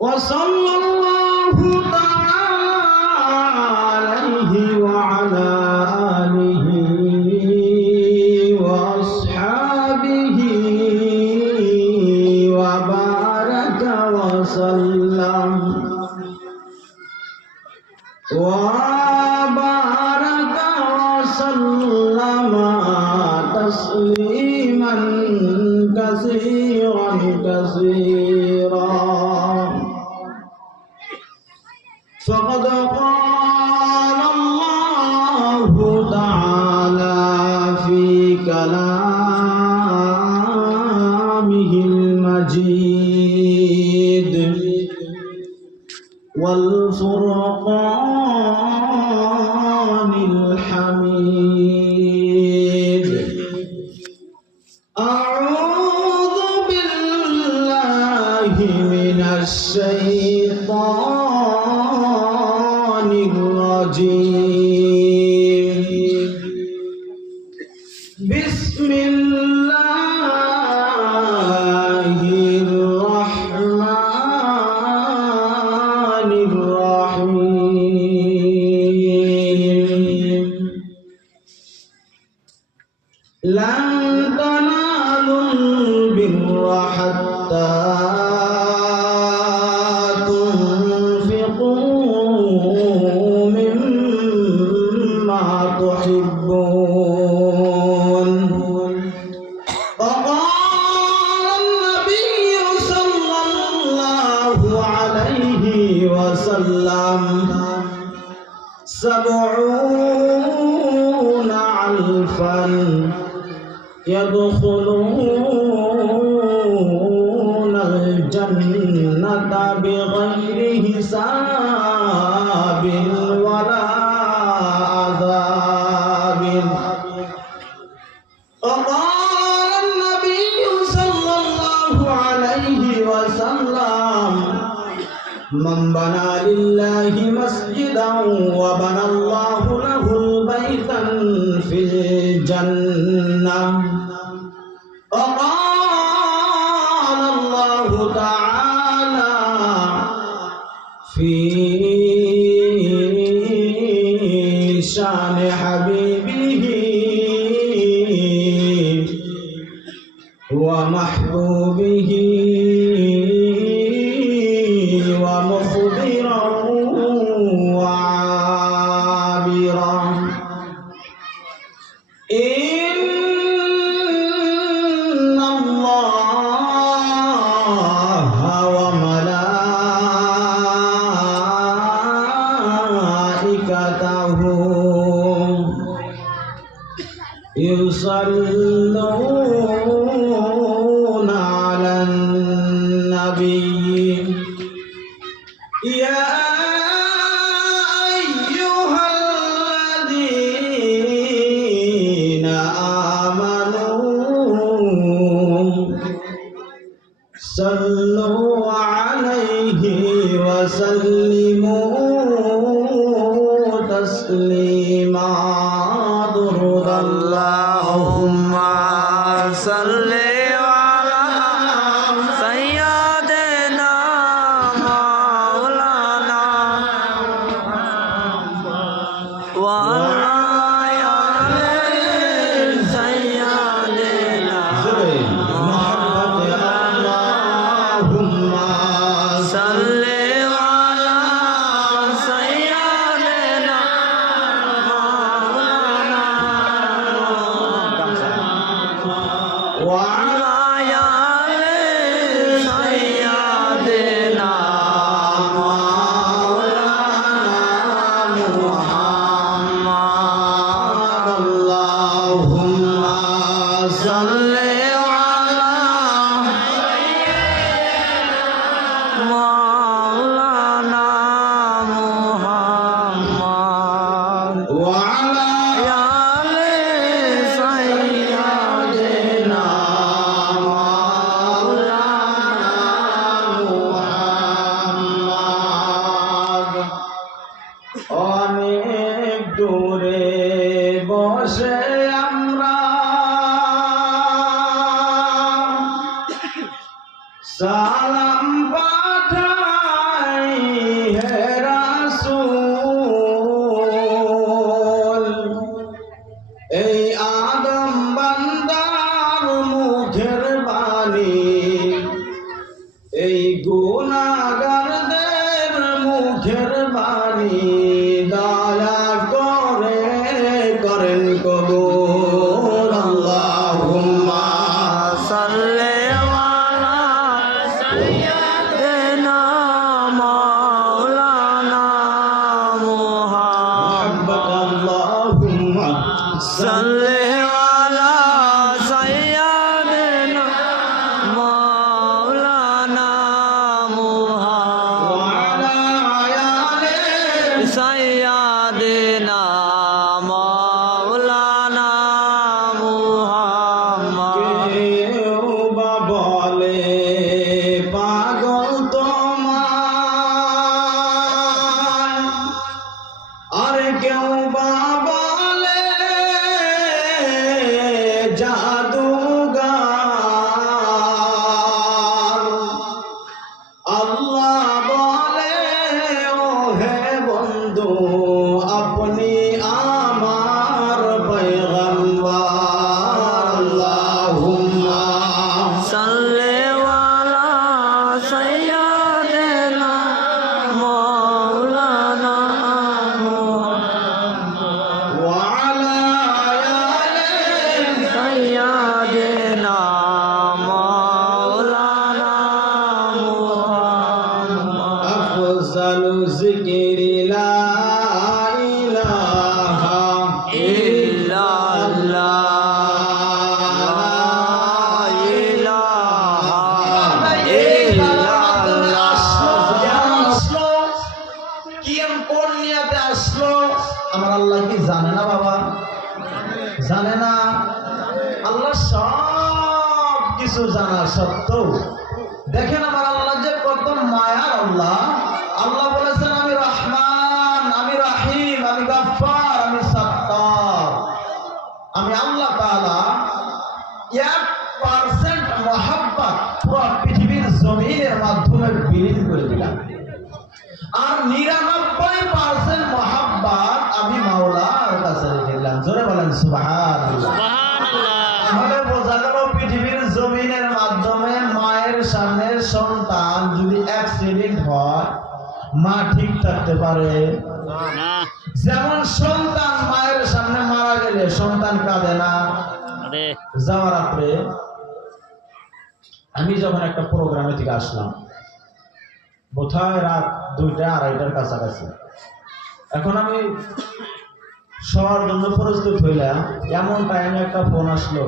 وصلى الله تعالى عليه وعلى آله وأصحابه وبارك وسلم تسليما كثيرا فقد قال الله تعالى في كلامه المجيد والفرقان الحميد. أعوذ بالله من الشيطان الرجيم. بسم الله الرحمن الرحيم. لن تنالوا البر حتى تنفقوا مما تحبون. وقال النبي صلى الله عليه وسلم 70 ألفا يدخلون الجنة بغير حساب ولا عذاب. وقال النبي صلى الله عليه وسلم من بنى لله مسجدا وبنى الله له بيتا في الجنة. وقال الله تعالى في شان حبيبه ومحبوبه ومخبرا وعابرا. إن الله وملائكته يصلون على النبي. يا أيها الذين آمنوا صلوا عليه وسلموا تسليما. درود اللهم صل على سيدنا مولانا وعلى آل سيدنا اللهم صل على سيدنا مولانا সালাম পাঠাই হে রাসূল এই আদম বান্দার মুখের বাণী এই গুনাহগারদের মুখের বাণী দয়া করে করেন কবুল আল্লাহুম্মা সাল্লি আলা সাইয়্যিদিনা মাওলানা মুহাম্মদ আল্লাহুম্মা সাল্লি আলা সাইয়্যিদিনা মাওলানা মুহাম্মদ ওয়া আলা আলি সাইয়্যিদিনা মাওলানা মুহাম্মদ কেউ বা বলে পাগল তোমার আরে কেউ বা বলে জাদুগার আল্লাহ বলে ও হে বন্ধু আপনি আমার পয়গম্বর আল্লাহুম্মা সাল্লি আলা সাইয়্যিদিনা মাওলানা মুহাম্মদ ওয়া আলা আলি সাইয়্যিদিনা মাওলানা মুহাম্মদ আফজালু যিকরি লা ইলাহা ইল্লাল্লাহ লা ইলাহা ইল্লাল্লাহ আসলো কিয়াম কোন নিয়াতে আসলো আমার আল্লাহ কি জানে না বাবা জানে না আল্লাহ সব কিছু জানা সত্ত্বেও দেখেন আমার আল্লাহ যে কত মায়ার আল্লাহ আল্লাহ বলেছেন আমি রহমান আমি রহিম আমি গফফার আমি সত্তার আমি আল্লাহ তাআলা 1% মহব্বত পুরো পৃথিবীর জমিনের মাধ্যমে বিলীন করে দিলাম আর 99% মহব্বত আমি মাওলার কাছে রেখে দিলাম জোরে বলেন সুবহানাল্লাহ তাহলে বোঝা গেল পৃথিবীর জমিনের মাধ্যমে মায়ের সামনে সন্তান যদি অ্যাক্সিডেন্ট হয় মা ঠিক থাকতে পারে না যেমন সন্তান মায়ের সামনে মারা গেলে সন্তান কাঁদে না যাওয়ার রাত্রে আমি যখন একটা প্রোগ্রামে থেকে আসলাম বোধহয় রাত 2টা 2:30টার কাছাকাছি এখন আমি শোয়ার জন্য প্রস্তুত হইলাম এমন টাইমে একটা ফোন আসলো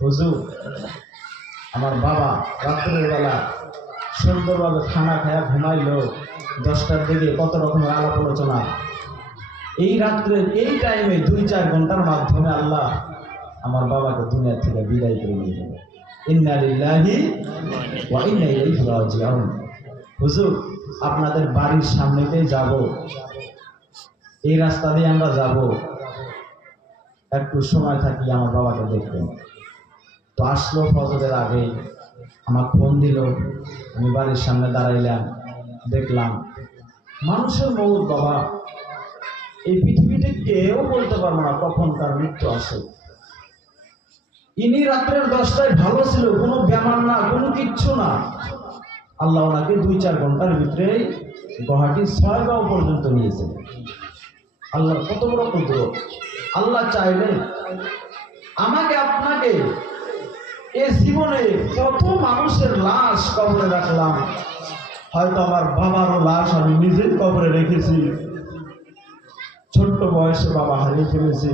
হুজুর আমার বাবা রাত্রের বেলা সুন্দরভাবে খানা খায়া ঘুমাইলো 10টার দিকে কত রকমের আলাপ আলোচনা এই রাত্রে এই টাইমে 2-4 ঘন্টার মাধ্যমে আল্লাহ আমার বাবাকে দুনিয়া থেকে বিদায় করে নিয়ে গেল ইন্না লিল্লাহি ওয়া ইন্না ইলাইহি রাজিউন হুজুর আপনাদের বাড়ির সামনেতেই যাব এই রাস্তা দিয়ে আমরা যাব একটু সময় থাকি আমার বাবাকে দেখবেন তো আসলো ফজরের আগে আমার ফোন দিল আমি বাড়ির সামনে দাঁড়াইলাম দেখলাম মানুষের মৌত বাবা এই পৃথিবীতে কেউ বলতে পারবো না কখন তার মৃত্যু আসে ইনি রাত্রের 10টায় ভালো ছিল কোনো বেমার না কোনো কিচ্ছু না আল্লাহ ওনাকে 2-4 ঘন্টার ভিতরে গুয়াহাটি 6 গাঁও পর্যন্ত নিয়েছে আল্লাহ কত বড় কুদরত আল্লাহ চাইলে আমাকে আপনাকে এই জীবনে কত মানুষের লাশ কবরে রাখলাম হয়তো আমার বাবারও লাশ আমি নিজের কবরে রেখেছি ছোট্ট বয়সে বাবা হারিয়ে ফেলেছি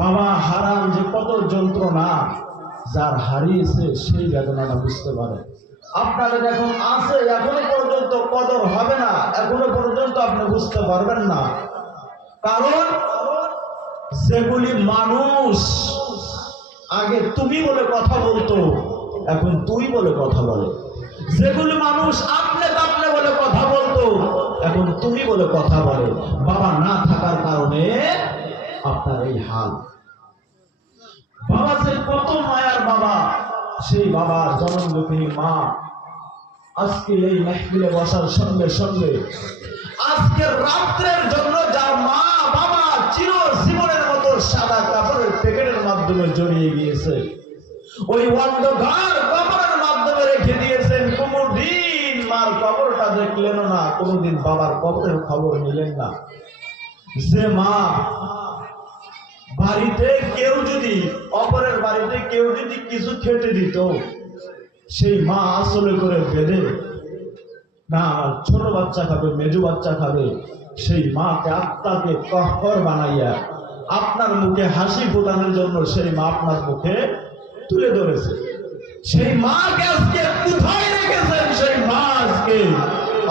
বাবা হারান যে কত যন্ত্রণা যার হারিয়েছে সেই বেদনাটা বুঝতে পারে আপনাদের এখন আছে এখনো পর্যন্ত কদর হবে না এখনো পর্যন্ত আপনি বুঝতে পারবেন না কারণ যেগুলি মানুষ আগে তুমি বলে কথা বলতো এখন তুই বলে কথা বলে যেগুলি মানুষ আপনি বলে কথা বলতো এখন তুমি বলে কথা বলে বাবা না থাকার কারণে আপনার এই হাল বাবা যে কত মায়ার বাবা সেই বাবার জনমদুঃখিনী মা আজকে এই মাহফিলে বসার সঙ্গে সঙ্গে আজকের রাত্রের জন্য যার মা বাবা চিরজীবনের মতো সাদা কাপড়ের প্যাকেটের মাধ্যমে জড়িয়ে গিয়েছে, ওই অন্ধকার কবরের মাধ্যমে রেখে দিয়েছেন। কোনদিন মার কবরটা দেখলেন না, কোনদিন বাবার কবরের খবর নিলেন না। যে মা বাড়িতে কেউ যদি অপরের বাড়িতে কেউ যদি কিছু খেতে দিত, সেই মা আসলে করে বেঁধে না ছোট বাচ্চা খাবে মেজু বাচ্চা খাবে, সেই মাকে আত্মাকে কহর বানাইয়া আপনার মুখে হাসি ফোটানোর জন্য সেই মা আপনার মুখে তুলে ধরেছে। সেই মাকে আজকে কোথায় রেখেছেন? সেই মা আজকে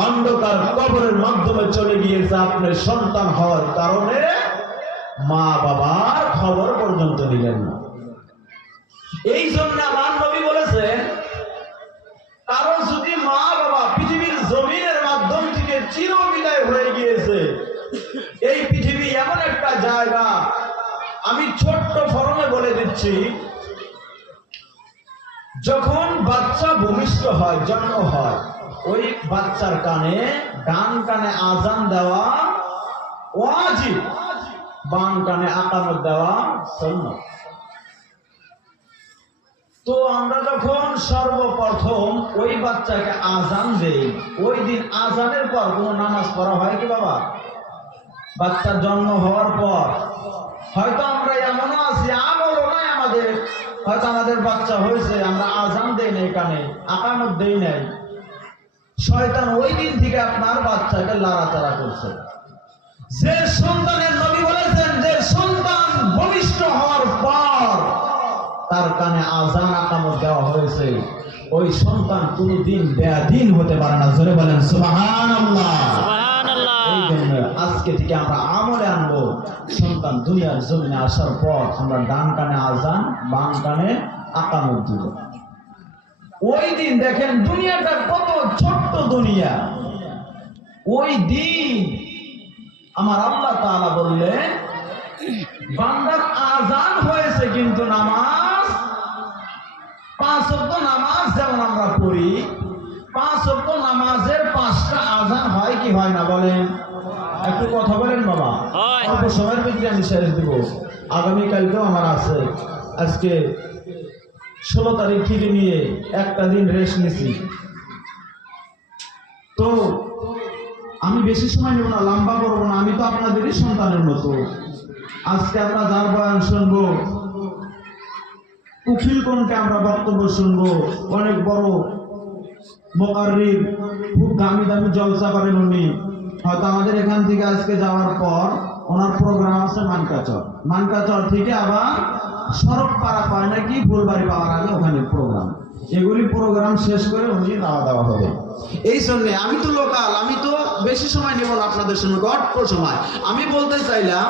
অন্ধকার কবরের মাধ্যমে চলে গিয়েছে আপনার সন্তান হওয়ার কারণে মা বাবার খবর পর্যন্ত নিলেন না। এই জন্য আমার নবী বলেছেন, কারো যদি মা বাবা পৃথিবীর জমিনের মাধ্যম থেকে চির বিদায় হয়ে গিয়েছে, এই পৃথিবী এমন একটা জায়গা, আমি ছোট্ট ফরমে বলে দিচ্ছি, যখন বাচ্চা ভূমিষ্ঠ হয়, জন্ম হয়, ওই বাচ্চার কানে ডান কানে আজান দেওয়া ওয়াজিব, বাম কানে আকামত দেওয়া সুন্নাত। তো আমরা যখন সর্বপ্রথম ওই বাচ্চাকে আজান দেই, ওই দিন আজানের পর কোনো নামাজ পড়া হয় কি বাবা? বাচ্চার জন্ম হওয়ার পর হয়তো আমরা এমনও আছি, আমলও নাই আমাদের, হয়তো আমাদের বাচ্চা হয়েছে, আমরা আজান দেই নাই, কানে আকামত দেই নাই, শয়তান ওই দিন থেকে আপনার বাচ্চাকে লাড়াচাড়া করছে। যে সন্তানের নবী বলেছেন, যে সন্তান ভূমিষ্ঠ হওয়ার পর তার কানে আজান আকামত দেওয়া হয়েছে, ওই সন্তান কোনদিন বেয়াদীন হতে পারে না। জোরে বলেন সুবহানাল্লাহ। এই জন্য আজকে থেকে আমরা আমলে আনবো, সন্তান দুনিয়ার জমিনে আসার পর আমরা ডান কানে আজান বাম কানে আকামত দিব। ওই দিন দেখেন দুনিয়াটা কত ছোট্ট দুনিয়া। ওই দিন আমার আল্লাহ তাআলা বললেন, বান্দার আজান হয়েছে কিন্তু নামাজ, 5 ওয়াক্ত নামাজ যেমন আমরা পড়ি, 5 ওয়াক্ত নামাজের 5টা আজান হয় কি হয় না বলেন? একটু কথা বলেন বাবা। অল্প সময়ের ভিতরে আমি শেষ দিব, আগামীকালকেও আমার আছে। আজকে 16 তারিখ থেকে নিয়ে একটা দিন রেস্ট নিছি, তো আমি বেশি সময় নেব না, লম্বা করবো না। আমি তো আপনাদেরই সন্তানের মতো। আজকে আমরা যার বয়ান শুনবো, উকিল কোনকে আমরা বক্তব্য শুনবো, অনেক বড় মুকাররির, খুব দামি দামি জলসা করেন উনি। হয়তো আমাদের এখান থেকে আজকে যাওয়ার পর ওনার প্রোগ্রাম আছে মানকাচর, মানকাচর থেকে আবার সড়ক পাড়া পায় নাকি ফুলবাড়ি পাওয়ার আগে ওখানে প্রোগ্রাম। এগুলি প্রোগ্রাম শেষ করে উনি দাওয়া দেওয়া হবে। এই জন্য আমি তো লোকাল, আমি তো বেশি সময় নেব না আপনাদের সঙ্গে, অল্প সময়। আমি বলতে চাইলাম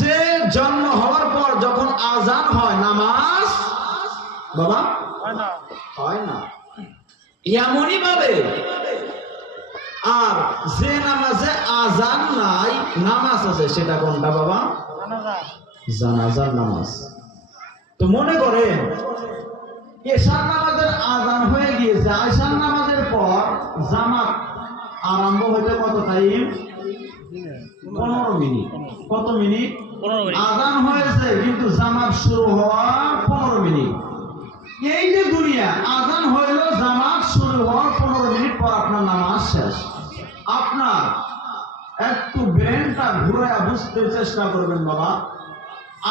যে জন্ম হওয়ার পর যখন আজান হয়, নামাজ বাবা হয় না এমনই ভাবে। আর যে নামাজে আজান নাই, নামাজ আছে, সেটা কোনটা বাবা? জানাজার নামাজ। তো মনে করেন এশার নামাজের আজান হয়ে গিয়েছে, আশার নামাজের পর জামাত আরম্ভ হইতে কত টাইম? 15 মিনিট। কত মিনিট? আজান হয়েছে কিন্তু জামাত শুরু হওয়া 15 মিনিট। এই যে দুনিয়া, আজান হইল, জামাত শুরু হওয়ার 15 মিনিট পর আপনার নামাজ শেষ। আপনার একটু ব্রেনটা ঘুরায়া বুঝতে চেষ্টা করবেন বাবা।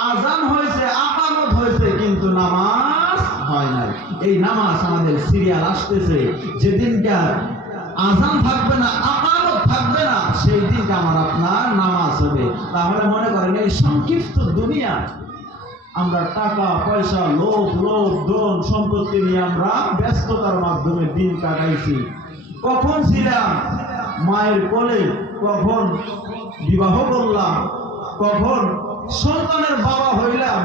আজান হয়েছে, আকামত হয়েছে, কিন্তু নামাজ হয় নাই। এই নামাজ আমাদের সিরিয়াল আসতেছে, যেদিনকার আজান থাকবে না, আকামত থাকবে না, সেই দিনটা আমার আপনার নামাজ হবে। তাহলে মনে করেন এই সংক্ষিপ্ত দুনিয়া আমরা টাকা পয়সা, লোভ ধন সম্পত্তি নিয়ে আমরা ব্যস্ততার মাধ্যমে দিন কাটাইছি। কখন ছিলাম মায়ের কোলে, কখন বিবাহ করলাম, কখন সন্তানের বাবা হইলাম,